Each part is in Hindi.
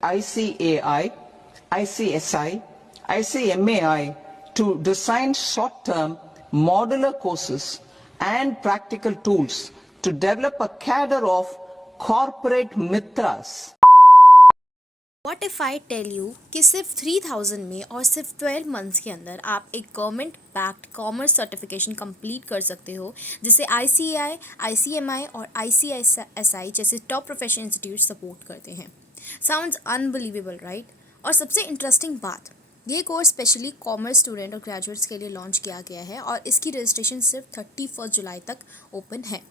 ICAI, ICSI, ICMAI to design short-term modular courses and practical tools to develop a cadre of corporate mitras. What if I tell you कि सिर्फ 3000 में और सिर्फ 12 मंथ्स के अंदर आप एक government backed commerce certification complete कर सकते हो जिसे ICAI, ICMI और ICSI जैसे टॉप प्रोफेशनल इंस्टीट्यूट सपोर्ट करते हैं. Sounds unbelievable, right? और सबसे इंटरेस्टिंग बात, ये कोर्स स्पेशली कॉमर्स स्टूडेंट और ग्रेजुएट्स के लिए लॉन्च किया गया है और इसकी रजिस्ट्रेशन सिर्फ 31 जुलाई तक ओपन है.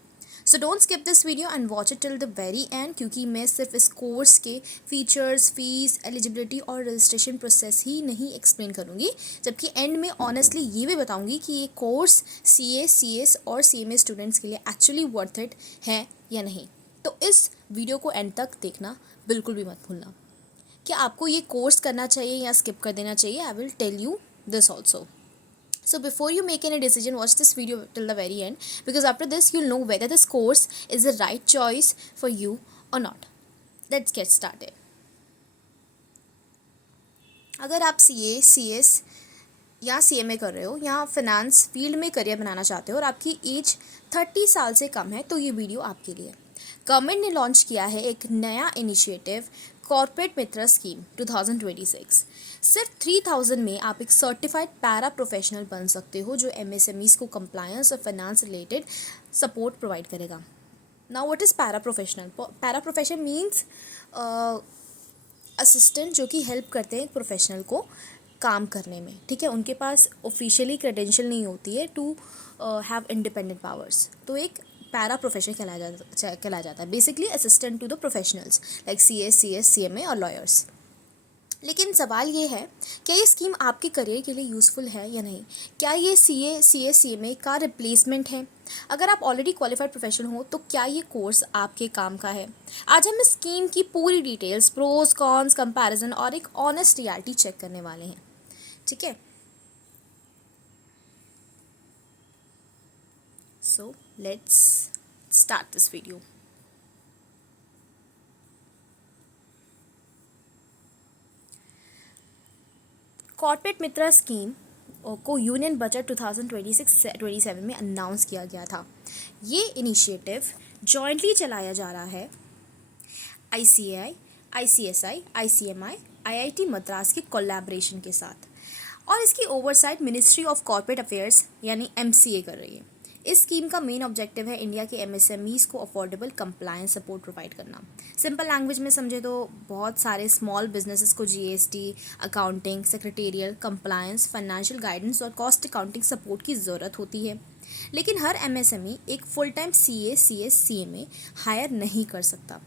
So don't skip this video and watch it till the very and, क्योंकि मैं सिर्फ इस कोर्स के फीचर्स, फीस, एलिजिबिलिटी और रजिस्ट्रेशन प्रोसेस ही नहीं एक्सप्लेन करूँगी, जबकि एंड में ऑनेस्टली ये भी बताऊँगी कि ये कोर्स CA, CS और CMA स्टूडेंट्स के लिए एक्चुअली वर्थ इट है या नहीं. तो इस वीडियो को एंड तक देखना बिल्कुल भी मत भूलना. क्या आपको ये कोर्स करना चाहिए या स्किप कर देना चाहिए? I will tell you this also. So before you make any decision, watch this video till the very end, because after this you'll know whether this course is the right choice for you or not. Let's get started. अगर आप CA, CS या CMA कर रहे हो या फाइनेंस फील्ड में करियर बनाना चाहते हो और आपकी एज 30 साल से कम है, तो ये वीडियो आपके लिए. गवर्नमेंट ने लॉन्च किया है एक नया इनिशिएटिव, कॉर्पोरेट मित्र स्कीम 2026. सिर्फ 3000 में आप एक सर्टिफाइड पैरा प्रोफेशनल बन सकते हो जो MSMEs को कंप्लायंस और फाइनेंस रिलेटेड सपोर्ट प्रोवाइड करेगा. Now what is para professional? Para professional means assistant जो कि हेल्प करते हैं एक प्रोफेशनल को काम करने में. ठीक है, उनके पास ऑफिशियली क्रेडेंशियल नहीं होती है टू हैव इंडिपेंडेंट पावर्स, तो एक पैरा प्रोफेशनल कहलाया जाता है. Basically assistant to the professionals like CA, CS, CMA और लॉयर्स. लेकिन सवाल ये है, क्या ये स्कीम आपके करियर के लिए यूज़फुल है या नहीं? क्या ये CA, CS, CMA का रिप्लेसमेंट है? अगर आप ऑलरेडी क्वालिफाइड प्रोफेशनल हो तो क्या ये कोर्स आपके काम का है? आज हम इस स्कीम की पूरी डिटेल्स, प्रोज, कॉन्स, कंपैरिजन और एक ऑनेस्ट रियलिटी चेक करने वाले हैं. ठीक है, so let's start this video. Corporate Mitra scheme को यूनियन बजट 2026-27 में अनाउंस किया गया था. ये इनिशिएटिव जॉइंटली चलाया जा रहा है ICAI, ICSI, ICMI, IIT Madras के कोलैबोरेशन के साथ, और इसकी oversight ministry of corporate affairs यानी MCA कर रही है. इस स्कीम का मेन ऑब्जेक्टिव है इंडिया के MSMEs को अफोर्डेबल कंप्लायंस सपोर्ट प्रोवाइड करना. सिंपल लैंग्वेज में समझे तो बहुत सारे स्मॉल बिजनेसेस को GST, accounting, secretarial, compliance, financial guidance और कॉस्ट अकाउंटिंग सपोर्ट की ज़रूरत होती है. लेकिन हर MSME एक full time CA, CS, CMA hire नहीं कर सकता.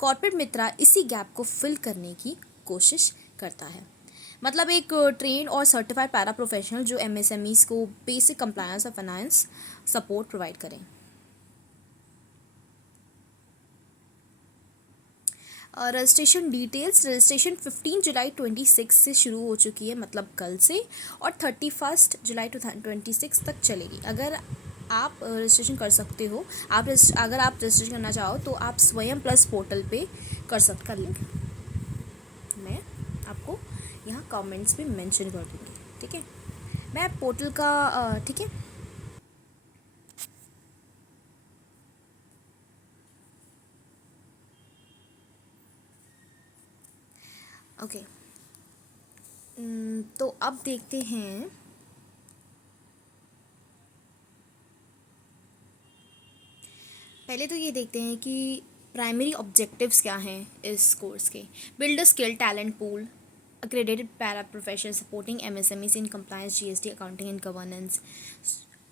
कॉर्पोरेट मित्रा इसी गैप को फिल करने की कोशिश करता है. मतलब एक ट्रेन और सर्टिफाइड पैरा प्रोफेशनल जो MSMEs को बेसिक कंप्लायंस और फाइनेंस सपोर्ट प्रोवाइड करें. Registration details. रजिस्ट्रेशन 15 जुलाई 26 से शुरू हो चुकी है, मतलब कल से, और 31 जुलाई 2026 तक चलेगी. अगर आप रजिस्ट्रेशन कर सकते हो, अगर आप रजिस्ट्रेशन करना चाहो तो आप स्वयं प्लस पोर्टल पे कर लिंक मैं आपको यहाँ कमेंट्स में मेंशन कर दूँगी. ठीक है, मैं पोर्टल का ठीक है, ओके. तो अब देखते हैं पहले तो ये देखते हैं कि प्राइमरी ऑब्जेक्टिव्स क्या हैं इस कोर्स के. Build a skill talent pool, accredited para profession supporting MSMEs in compliance, GST, accounting and governance,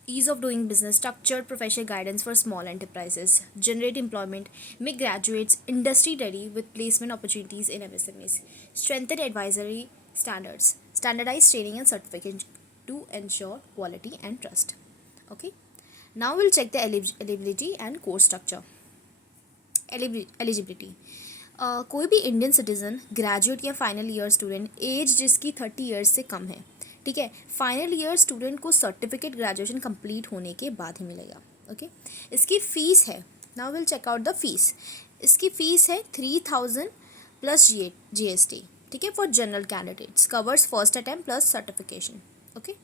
ease of doing business, structured professional guidance for small enterprises, generate employment, make graduates industry ready with placement opportunities in MSMEs, strengthen advisory standards, standardized training and certification to ensure quality and trust. Okay, now we'll check the eligibility and course structure. Eligibility. कोई भी इंडियन सिटीज़न, ग्रेजुएट या फाइनल ईयर स्टूडेंट, एज जिसकी 30 ईयर्स से कम है. ठीक है, फाइनल ईयर स्टूडेंट को सर्टिफिकेट ग्रेजुएशन कंप्लीट होने के बाद ही मिलेगा. ओके, इसकी फ़ीस है, now will check out the fees. इसकी फ़ीस है 3000 प्लस GST, ठीक है, for general candidates, covers first attempt plus certification. Okay,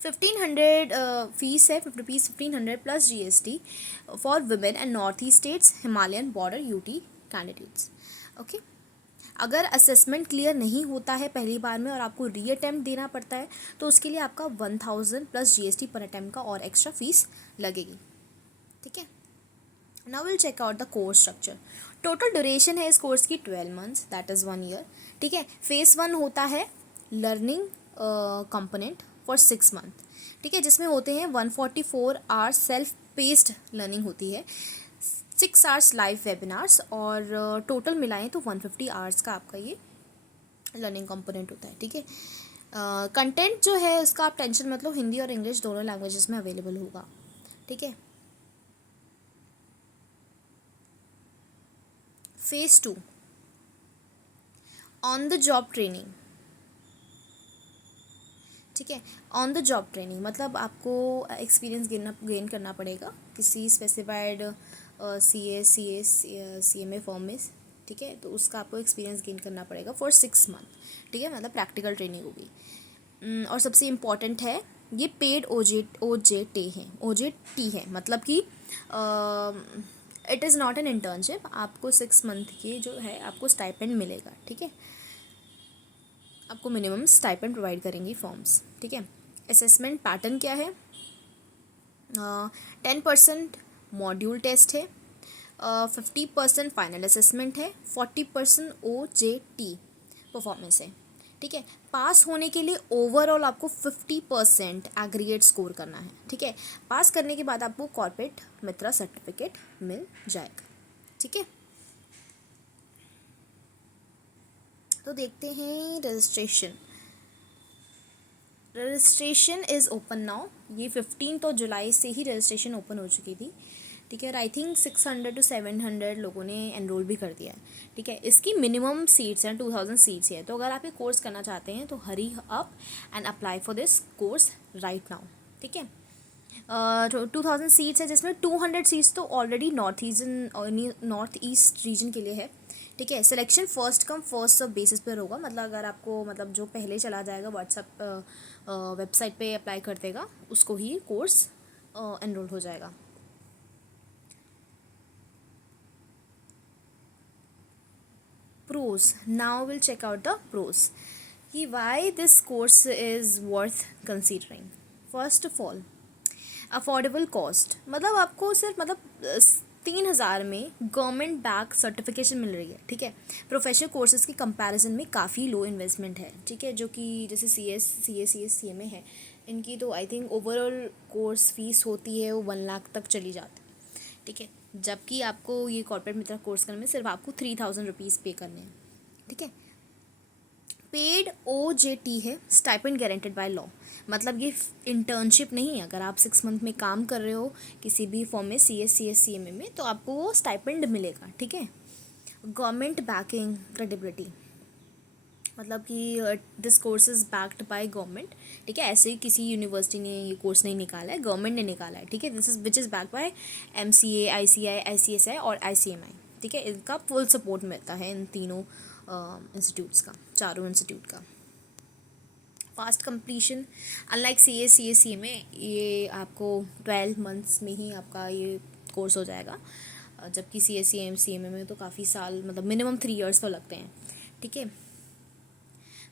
1500 fees है, rupees 1500 plus GST for women and north east states, Himalayan border UT candidates. Okay, अगर असेसमेंट क्लियर नहीं होता है पहली बार में और आपको री अटैम्प्ट देना पड़ता है तो उसके लिए आपका 1000 प्लस GST पर अटैम्प्ट का और एक्स्ट्रा फीस लगेगी, ठीक है। Now will check out the course structure. Total duration है इस कोर्स की 12 मंथ्स, दैट इज़ 1 ईयर, ठीक है। फेज़ 1 होता है लर्निंग कंपोनेंट फॉर 6 मंथ, ठीक है, जिसमें होते हैं 144 आवर्स सेल्फ पेस्ड लर्निंग होती है, 6 आवर्स लाइव वेबिनार्स, और टोटल मिलाएं तो 150 आवर्स का आपका ये लर्निंग कंपोनेंट होता है, ठीक है। कंटेंट जो है उसका आप टेंशन मत लो, हिंदी और इंग्लिश दोनों लैंग्वेजेस में अवेलेबल होगा, ठीक है। Phase 2 on the job training, ठीक है। ऑन द जॉब ट्रेनिंग मतलब आपको एक्सपीरियंस गेन करना पड़ेगा किसी स्पेसिफाइड CMA फॉर्म में, ठीक है, तो उसका आपको एक्सपीरियंस गेन करना पड़ेगा फॉर 6 मंथ, ठीक है, मतलब प्रैक्टिकल ट्रेनिंग होगी। और सबसे इम्पॉर्टेंट है ये पेड OJT है, मतलब कि it is not an internship, आपको 6 मंथ की जो है आपको स्टाइपेंड मिलेगा, ठीक है, आपको मिनिमम स्टाइपेंड प्रोवाइड करेंगी फॉर्म्स, ठीक है। असेसमेंट पैटर्न क्या है, 10% मॉड्यूल टेस्ट है, 50% फाइनल असेसमेंट है, 40% OJT परफॉर्मेंस है, ठीक है। पास होने के लिए ओवरऑल आपको 50% एग्रीगेट स्कोर करना है, ठीक है। पास करने के बाद आपको कॉर्पोरेट मित्रा सर्टिफिकेट मिल जाएगा, ठीक है। तो देखते हैं रजिस्ट्रेशन इज़ ओपन नाउ, ये 15 जुलाई से ही रजिस्ट्रेशन ओपन हो चुकी थी, ठीक है, और आई थिंक 600 to 700 लोगों ने एनरोल भी कर दिया है, ठीक है। इसकी मिनिमम सीट्स हैं 2000 सीट्स है, तो अगर आप ये कोर्स करना चाहते हैं तो hurry up and apply for this course right now, ठीक है। 2000 सीट्स है जिसमें 200 सीट्स तो ऑलरेडी नॉर्थ ईस्ट रीजन के लिए है, ठीक है। Selection first come first serve basis पर होगा, मतलब अगर आपको मतलब जो पहले चला जाएगा व्हाट्सएप वेबसाइट पे अप्लाई कर देगा उसको ही कोर्स एनरोल हो जाएगा। Pros. Now we'll check out the pros. कि why this course is worth considering. First of all, affordable cost, मतलब आपको सिर्फ मतलब 3000 में गवर्नमेंट बैक सर्टिफिकेशन मिल रही है, ठीक है। प्रोफेशनल कोर्सेज के कंपैरिजन में काफ़ी लो इन्वेस्टमेंट है, ठीक है, जो कि जैसे CS CMA है, इनकी तो I think overall course fees होती है वो 1 लाख तक चली जाती है, ठीक है, जबकि आपको ये कॉर्पोरेट मित्रा कोर्स करने में सिर्फ आपको 3000 रुपीज़ पे करने हैं, ठीक है। पेड OJT है, स्टाइपेंड गारंटेड बाय लॉ, मतलब ये इंटर्नशिप नहीं है, अगर आप 6 मंथ में काम कर रहे हो किसी भी फॉर्म में CS CMA में तो आपको वो स्टाइपेंड मिलेगा, ठीक है। गवर्नमेंट बैकिंग क्रेडिबिलिटी, मतलब कि this course is backed by government, ठीक है, ऐसे ही किसी यूनिवर्सिटी ने ये कोर्स नहीं निकाला है, गवर्नमेंट ने निकाला है, ठीक है। This is which is backed by MCA ICI ICSI और ICMI, ठीक है, इनका फुल सपोर्ट मिलता है इन तीनों इंस्टीट्यूट्स का, चारों इंस्टीट्यूट का। फास्ट कंप्लीशन, अनलाइक CMA ये आपको 12 मंथ्स में ही आपका ये कोर्स हो जाएगा, जबकि CMA में तो काफ़ी साल मतलब मिनिमम 3 इयर्स तो लगते हैं, ठीक है।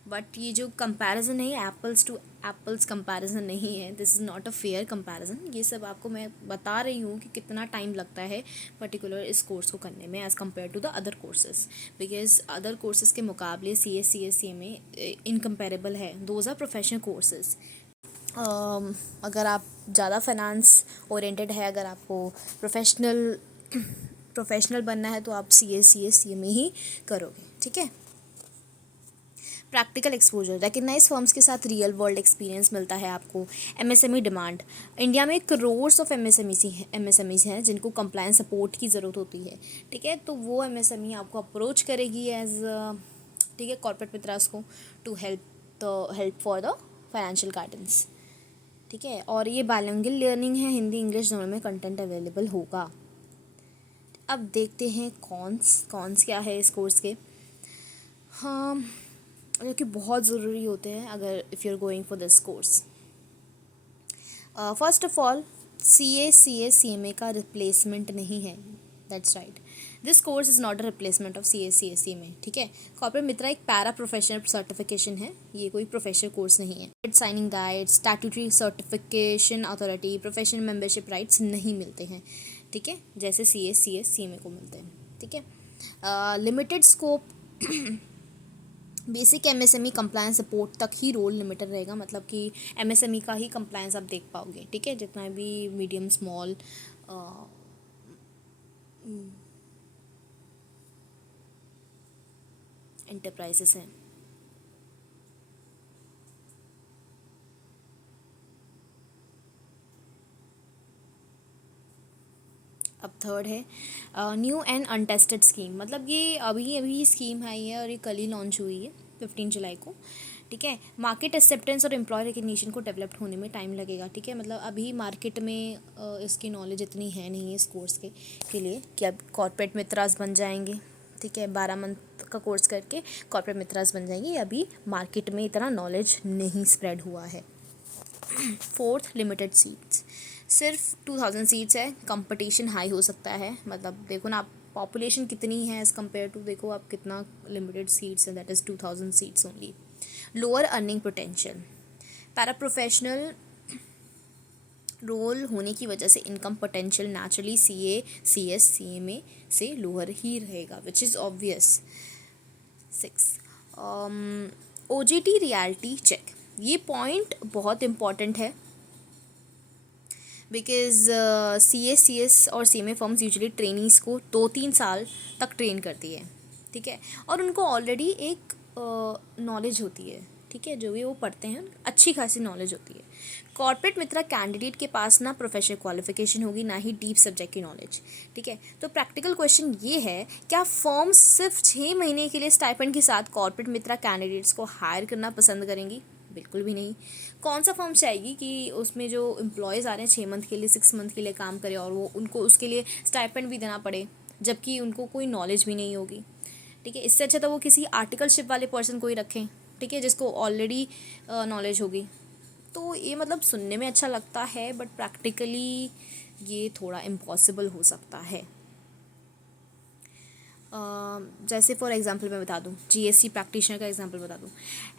बट ये जो कंपैरिजन है एप्पल्स टू एप्पल्स कंपैरिजन नहीं है, this is not a fair comparison, ये सब आपको मैं बता रही हूँ कि कितना टाइम लगता है पर्टिकुलर इस कोर्स को करने में as compare to the other courses, because other courses के मुकाबले CMA इनकम्पेरेबल है, दोज आर प्रोफेशनल कोर्सेज। अगर आप ज़्यादा फाइनेंस ओरिएंटेड है, अगर आपको प्रोफेशनल बनना है तो आप CMA ही करोगे, ठीक है। प्रैक्टिकल एक्सपोजर, रिकग्नाइज फर्म्स के साथ रियल वर्ल्ड एक्सपीरियंस मिलता है आपको। MSME डिमांड, इंडिया में करोर्स ऑफ MSMEs हैं जिनको कंप्लायंस सपोर्ट की ज़रूरत होती है, ठीक है, तो वो MSME आपको अप्रोच करेगी एज, ठीक है, कॉर्पोरेट मित्रास को to help for the financial guidance, ठीक है। और ये बाइलिंगुअल लर्निंग है, हिंदी इंग्लिश दोनों में कंटेंट अवेलेबल होगा। अब देखते हैं कॉन्स क्या है इस कोर्स के। हाँ, जो कि बहुत ज़रूरी होते हैं अगर if you are going for this course. First of all, CA का रिप्लेसमेंट नहीं है। That's right, this course is not a replacement of CA ठीक है। कॉर्पोरेट मित्रा एक पैरा प्रोफेशनल सर्टिफिकेशन है, ये कोई प्रोफेशनल कोर्स नहीं है। Signing rights, statutory certification authority, professional membership rights नहीं मिलते हैं, ठीक है, जैसे CA को मिलते हैं, ठीक है। Limited scope, basic MSME compliance support तक ही रोल लिमिटेड रहेगा, मतलब कि MSME का ही कंप्लायंस आप देख पाओगे, ठीक है, जितना भी मीडियम स्मॉल एंटरप्राइजेस हैं। अब थर्ड है न्यू एंड अनटेस्टेड स्कीम, मतलब ये अभी अभी स्कीम आई है और ये कल ही लॉन्च हुई है 15 जुलाई को, ठीक है। मार्केट एक्सेप्टेंस और एम्प्लॉय रिकग्निशन को डेवलप होने में टाइम लगेगा, ठीक है, मतलब अभी मार्केट में इसकी नॉलेज इतनी है नहीं इस कोर्स के लिए कि अब कॉर्पोरेट मित्रास बन जाएंगे, ठीक है, 12 मंथ का कोर्स करके कॉर्पोरेट मित्रास बन जाएंगे, अभी मार्केट में इतना नॉलेज नहीं स्प्रेड हुआ है। फोर्थ, लिमिटेड सीट्स, सिर्फ 2000 सीट्स है, कंपटीशन हाई हो सकता है, मतलब देखो ना आप पॉपुलेशन कितनी है एज़ कम्पेयर टू, देखो आप कितना लिमिटेड सीट्स है, that is 2000 seats only. Lower earning potential, para professional role होने की वजह से income potential naturally CA, CS, CMA से लोअर ही रहेगा, which is obvious. 6, OJT reality check, ये पॉइंट बहुत इम्पॉर्टेंट है बिकॉज CS और CMA फर्म्स यूजुअली ट्रेनीज़ को 2-3 साल तक ट्रेन करती है, ठीक है, और उनको ऑलरेडी एक नॉलेज होती है, ठीक है, जो भी वो पढ़ते हैं अच्छी खासी नॉलेज होती है। कॉर्पोरेट मित्रा कैंडिडेट के पास ना प्रोफेशनल क्वालिफिकेशन होगी, ना ही डीप सब्जेक्ट की नॉलेज, ठीक है। तो प्रैक्टिकल क्वेश्चन ये है, क्या फर्म्स सिर्फ 6 महीने के लिए स्टाइपेंड के साथ कॉर्पोरेट मित्रा कैंडिडेट्स को हायर करना पसंद करेंगी? बिल्कुल भी नहीं। कौन सा फर्म चाहेगी कि उसमें जो एम्प्लॉयज़ आ रहे हैं 6 मंथ के लिए, 6 मंथ के लिए काम करें और वो उनको उसके लिए स्टाइपेंड भी देना पड़े, जबकि उनको कोई नॉलेज भी नहीं होगी, ठीक है। इससे अच्छा तो वो किसी आर्टिकलशिप वाले पर्सन को ही रखें, ठीक है, जिसको ऑलरेडी नॉलेज होगी। तो ये मतलब सुनने में अच्छा लगता है, बट प्रैक्टिकली ये थोड़ा इम्पॉसिबल हो सकता है। जैसे फॉर एग्जांपल मैं बता दूं, GST प्रैक्टिशनर का एग्जांपल बता दूं,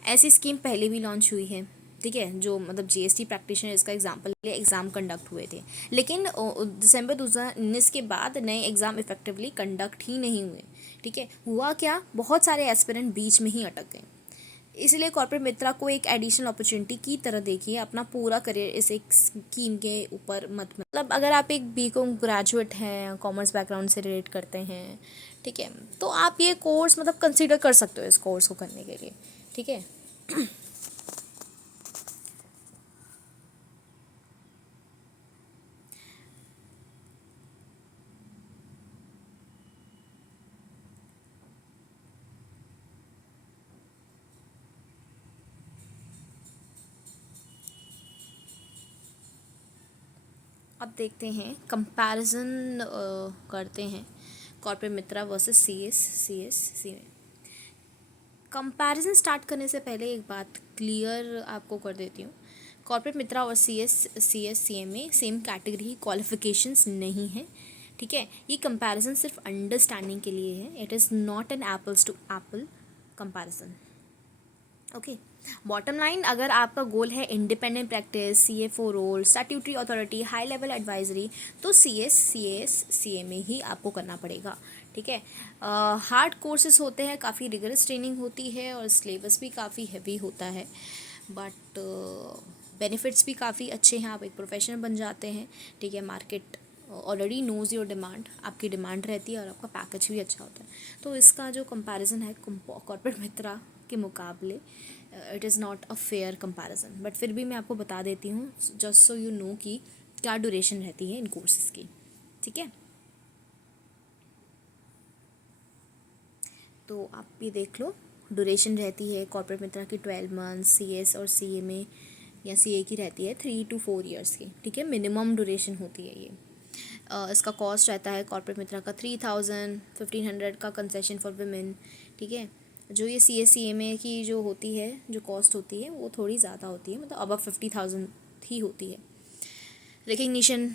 ऐसी स्कीम पहले भी लॉन्च हुई है, ठीक है, जो मतलब GST प्रैक्टिशनर इसका एग्ज़ाम कंडक्ट हुए थे, लेकिन दिसंबर 2019 के बाद नए एग्ज़ाम इफेक्टिवली कंडक्ट ही नहीं हुए, ठीक है। हुआ क्या, बहुत सारे एस्पिरेंट बीच में ही अटक गए, इसलिए कॉर्पोरेट मित्रा को एक एडिशनल अपॉर्चुनिटी की तरह देखिए, अपना पूरा करियर इस एक स्कीम के ऊपर मत, मतलब अगर आप एक BCom ग्रेजुएट हैं, कॉमर्स बैकग्राउंड से रिलेट करते हैं, ठीक है, तो आप ये कोर्स मतलब कंसिडर कर सकते हो इस कोर्स को करने के लिए, ठीक है। अब देखते हैं कंपैरिजन करते हैं कॉर्पोरेट मित्रा वर्सेस CA। कंपैरिजन स्टार्ट करने से पहले एक बात क्लियर आपको कर देती हूँ, कॉर्पोरेट मित्रा और CMA सेम कैटेगरी क्वालिफिकेशंस नहीं है, ठीक है। ये कंपैरिजन सिर्फ अंडरस्टैंडिंग के लिए है, it is not an apples to apple comparison, okay. Bottom line, अगर आपका गोल है independent practice, CFO role, statutory authority, high level advisory, तो CMA ही आपको करना पड़ेगा, ठीक है। हार्ड कोर्सेज होते हैं, काफ़ी रिगरस ट्रेनिंग होती है और सिलेबस भी काफ़ी हैवी होता है, बट बेनिफिट्स भी काफ़ी अच्छे हैं, आप एक प्रोफेशनल बन जाते हैं, ठीक है। Market already knows your demand, आपकी डिमांड रहती है और आपका पैकेज भी अच्छा होता है, तो इसका जो कंपैरिजन है कॉर्पोरेट मित्रा के मुकाबले it is not a fair comparison, but फिर भी मैं आपको बता देती हूँ जस्ट सो यू नो कि क्या ड्यूरेशन रहती है इन कोर्सेज़ की, ठीक है। तो आप ये देख लो, ड्यूरेशन रहती है कॉर्पोरेट मित्रा की 12 मंथ्स, CS और CMA या CA की रहती है 3 to 4 ईयर्स की, ठीक है, मिनिमम ड्यूरेशन होती है ये। इसका कॉस्ट रहता है कॉर्पोरेट मित्रा का 3000, 1500 का कंसेशन फॉर वुमेन, ठीक है। जो ये CA/CMA की जो होती है, जो कॉस्ट होती है वो थोड़ी ज़्यादा होती है, मतलब अबव 50,000 ही होती है। रिकग्निशन,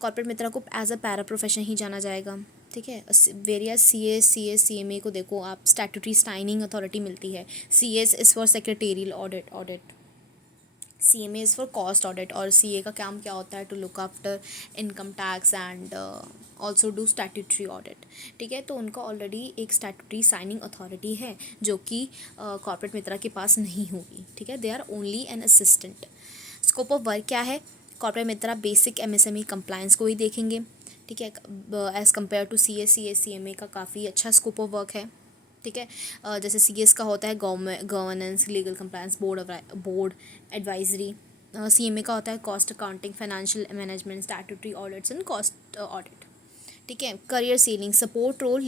कॉर्पोरेट मित्रा को एज अ पैरा प्रोफेशन ही जाना जाएगा, ठीक है। वेरियस CA/CMA को देखो आप, स्टैट्यूटरी साइनिंग अथॉरिटी मिलती है। CS is for secretarial audit, CMA is for cost audit, और CA का काम क्या होता है, to look after income tax and also do statutory audit, ठीक है। तो उनका ऑलरेडी एक स्टैट्यूटरी साइनिंग अथॉरिटी है जो कि कॉर्पोरेट मित्रा के पास नहीं होगी, ठीक है। They are only an assistant. Scope of work क्या है, corporate Mitra basic MSME compliance को ही देखेंगे, ठीक है। एज़ कम्पेयर टू CA/CMA का काफ़ी अच्छा स्कोप ऑफ वर्क है, ठीक है। जैसे CS का होता है governance, legal compliance, board advisory. CMA का होता है cost accounting, financial management, statutory audits and cost audit, ठीक है। Career ceiling, support role,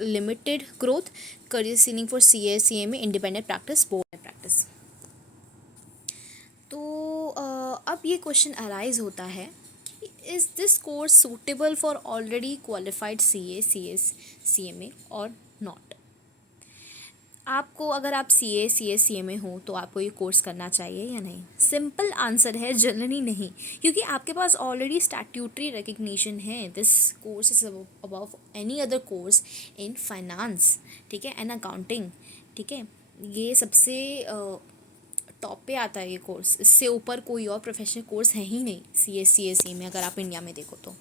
limited growth, career ceiling for CA/CMA, independent practice, board practice. तो अब ये क्वेश्चन अराइज होता है कि is this course suitable for already qualified CA/CS/CMA और नॉट। आपको, अगर आप CA/CS/CMA हो तो आपको ये कोर्स करना चाहिए या नहीं? सिंपल आंसर है जनरली नहीं, क्योंकि आपके पास ऑलरेडी स्टैट्यूटरी रिकग्निशन है। This course is above any other course in finance, ठीक है, एंड अकाउंटिंग, ठीक है। ये सबसे टॉप पे आता है ये कोर्स, इससे ऊपर कोई और प्रोफेशनल कोर्स है ही नहीं CA/CSE में, अगर आप इंडिया में देखो तो,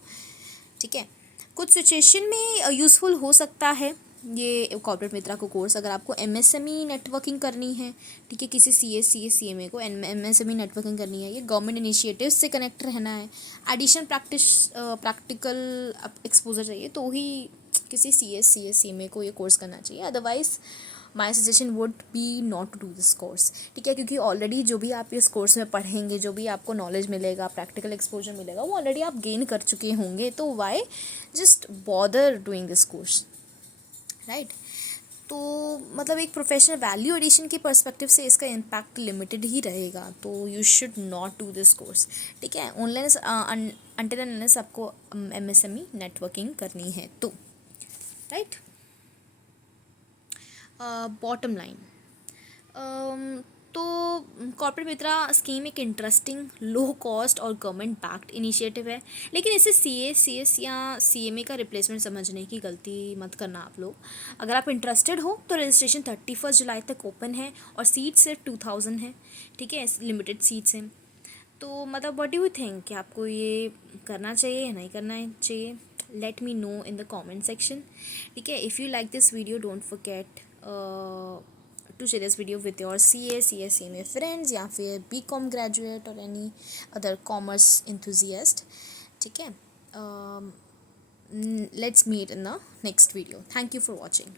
ठीक है। कुछ सिचुएशन में यूज़फुल हो सकता है ये कॉर्पोरेट मित्रा को कोर्स, अगर आपको MSME नेटवर्किंग करनी है, ठीक है। किसी CA/CMA को MSME नेटवर्किंग करनी है, ये गवर्नमेंट इनिशिएटिव से कनेक्ट रहना है, एडिशन प्रैक्टिकल एक्सपोजर चाहिए, तो ही किसी CA/CMA को ये कोर्स करना चाहिए। Otherwise my suggestion would be not to do this course, ठीक है। क्योंकि ऑलरेडी जो भी आप इस कोर्स में पढ़ेंगे, जो भी आपको नॉलेज मिलेगा, प्रैक्टिकल एक्सपोजर मिलेगा, वो ऑलरेडी आप गेन कर चुके होंगे, तो why just bother doing this course, right. तो मतलब एक प्रोफेशनल वैल्यू एडिशन के पर्सपेक्टिव से इसका इम्पैक्ट लिमिटेड ही रहेगा, तो you should not do this course, ठीक है। ऑनलाइन अनटिल एंड अनलेस आपको MSME नेटवर्किंग करनी है तो, राइट। बॉटम लाइन, तो कॉर्पोरेट मित्रा स्कीम एक इंटरेस्टिंग, लो कॉस्ट और गवर्नमेंट बैक्ड इनिशिएटिव है, लेकिन इसे CA/CS या CMA का रिप्लेसमेंट समझने की गलती मत करना आप लोग। अगर आप इंटरेस्टेड हो तो रजिस्ट्रेशन 31 जुलाई तक ओपन है, और सीट सिर्फ 2000 है, ठीक है, लिमिटेड सीट्स हैं। तो मतलब व्हाट डू यू थिंक कि आपको ये करना चाहिए या नहीं करना चाहिए? Let me know in the comment section, ठीक है। If you like this video don't forget to share this video with your CA/CMA friends, या फिर BCom graduate और any other commerce enthusiast, ठीक है। Let's meet in the next video. Thank you for watching.